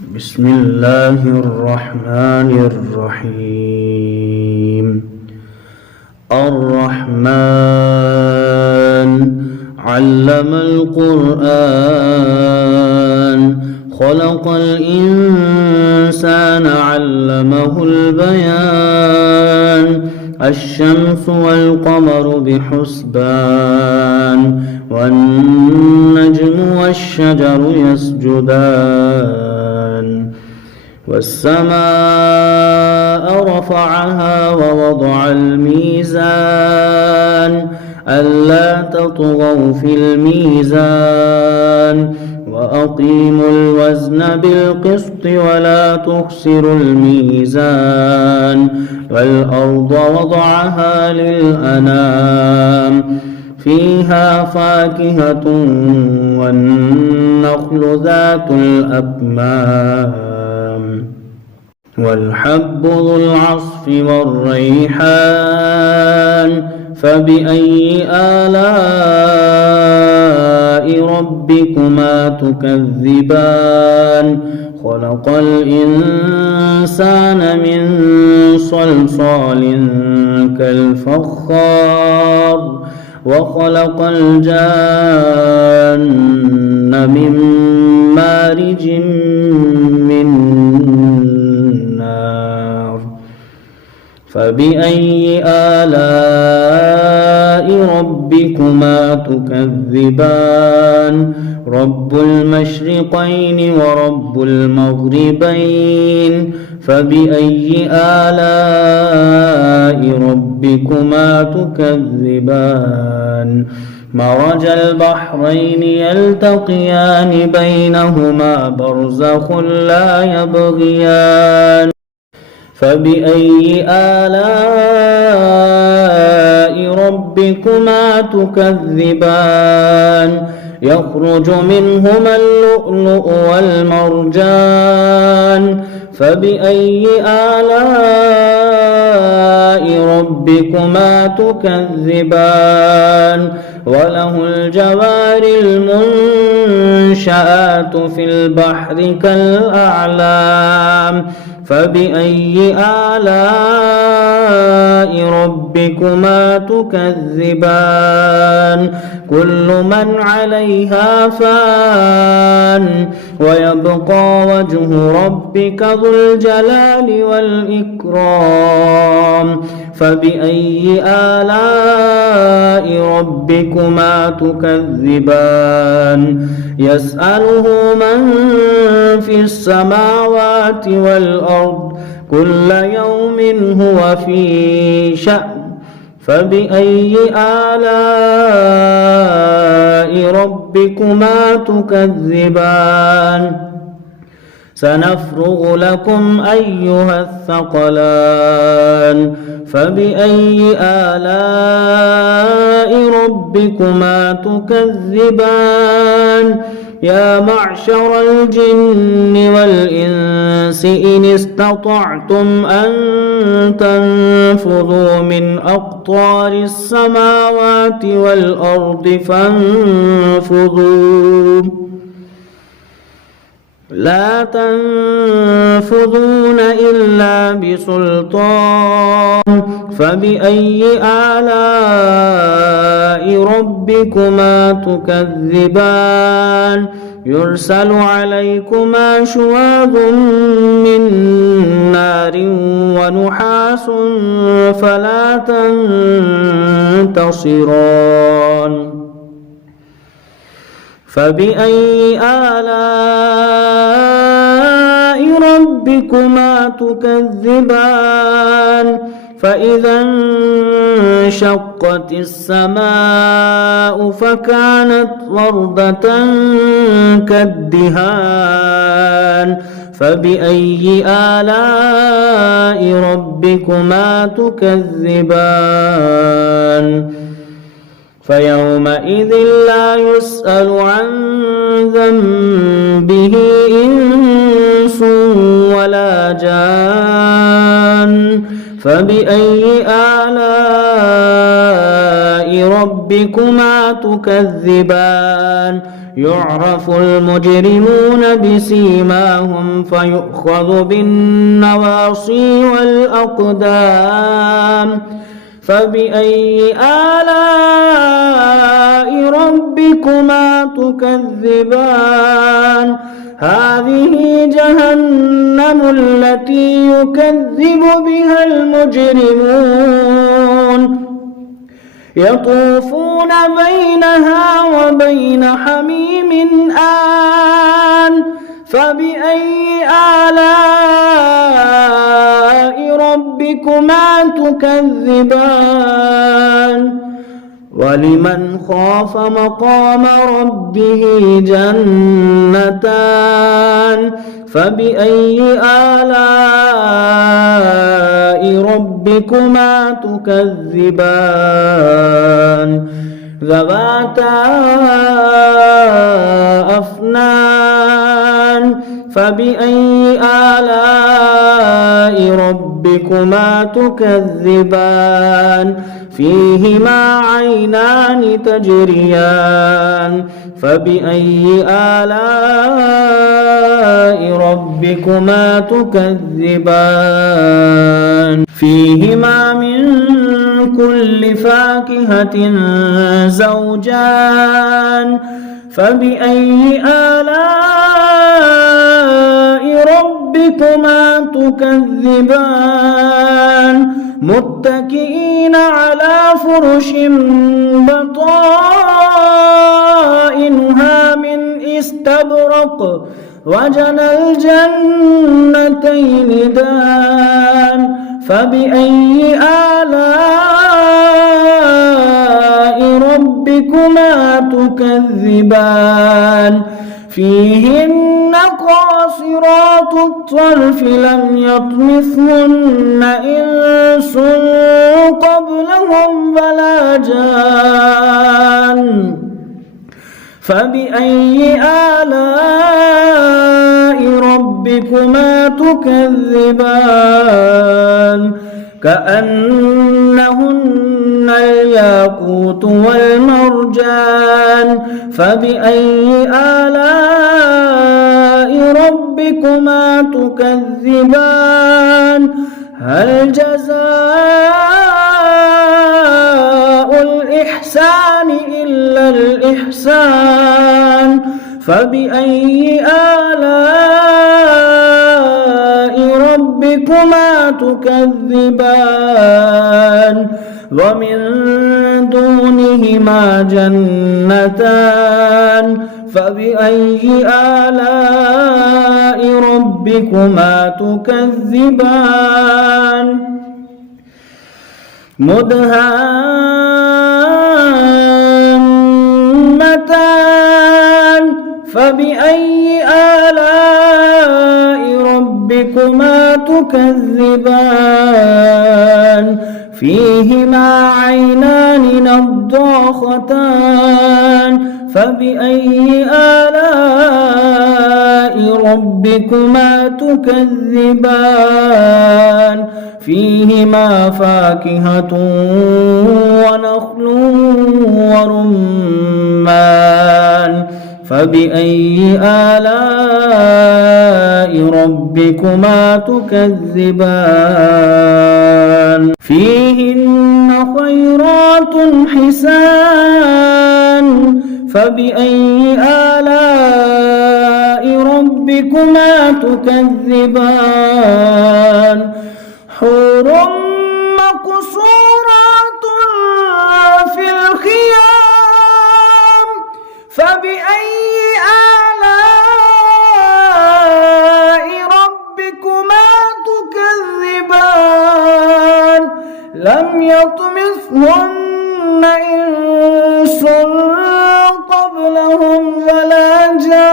بسم الله الرحمن الرحيم. الرحمن علم القرآن خلق الإنسان علمه البيان الشمس والقمر بحسبان والنجم والشجر يسجدان والسماء رفعها ووضع الميزان ألا تطغوا في الميزان وأقيموا الوزن بالقسط ولا تخسروا الميزان والأرض وضعها للأنام فيها فاكهة والنخل ذات الأكمام والحب ذو العصف والريحان فبأي آلاء ربكما تكذبان خلق الإنسان من صلصال كالفخار وخلق الجان من مارج من نار فبأي آلاء ربكما تكذبان رب المشرقين ورب المغربين فبأي آلاء ربكما تكذبان مرج البحرين يلتقيان بينهما برزخ لا يبغيان فبأي آلاء ربكما تكذبان يخرج منهما اللؤلؤ والمرجان فبأي آلاء ربكما تكذبان وله الجوار المنشآت في البحر كالأعلام فبأي آلاء ربكما تكذبان كل من عليها فان ويبقى وجه ربك ذو الجلال والإكرام فبأي آلاء ربكما تكذبان يسأله من في السماوات والأرض كل يوم هو في شأن فبأي آلاء ربكما تكذبان سنفرغ لكم أيها الثقلان فبأي آلاء ربكما تكذبان يا معشر الجن والإنس إن استطعتم أن تنفذوا من أقطار السماوات والأرض فانفذوا لا تنفذون إلا بسلطان فبأي آلاء ربكما تكذبان يرسل عليكما شواظ من نار ونحاس فلا تنتصران فبأي آلاء ربكما تكذبان فإذا انشقت السماء فكانت وردة كالدهان فبأي آلاء ربكما تكذبان فيومئذ لا يسأل عن ذنبه إنس ولا جان فبأي آلاء ربكما تكذبان يعرف المجرمون بسيماهم فيؤخذ بالنواصي والأقدام فبأي آلاء ربكما تكذبان هذه جهنم التي يكذب بها المجرمون يطوفون بينها وبين حميم آن فبأي آلاء ربكما تكذبان ولمن خاف مقام ربه جنتان فبأي آلاء ربكما تكذبان ذواتا أفنان فبأي آلاء ربكما تكذبان فيهما عينان تجريان فبأي آلاء ربكما تكذبان فيهما من كل فاكهة زوجان فبأي آلاء ربكما تكذبان متكئين على فرش بطائنها من استبرق وجنى الجنتين دان فبأي آلاء ربكما تكذبان فيهن قاصرات الطرف لم يطمثهن إنس قبلهم ولا جان فبأي آلاء ربكما تكذبان كأنهن الياقوت والمرجان فبأي آلاء ربكما تكذبان هل جزاء الإحسان إلا الإحسان فبأي آلاء ربكما تكذبان ومن دونهما جنتان فبأي آلاء ربكما تكذبان مدهامتان فبأي آلاء ربكما تكذبان فيهما عينان نضاختان فبأي آلاء ربكما تكذبان فيهما فاكهة ونخل ورمان فبأي آلاء ربكما تكذبان فيهن خيرات حسان فبأي آلاء ربكما تكذبان حور مقصورات في الخيام فبأي آلاء ربكما تكذبان لم يطمثهن إنس قبلهم ولا جان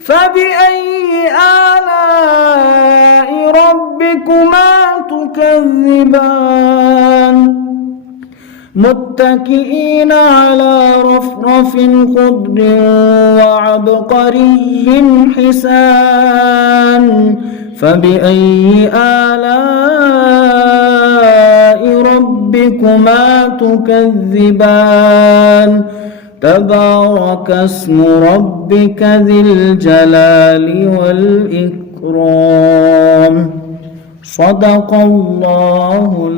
فبأي آلاء ربكما تكذبان متكئين على رفرف خضر وعبقري حسان فبأي آلاء ربكما ربكما تكذبان تبارك اسم ربك ذي الجلال والإكرام صدق الله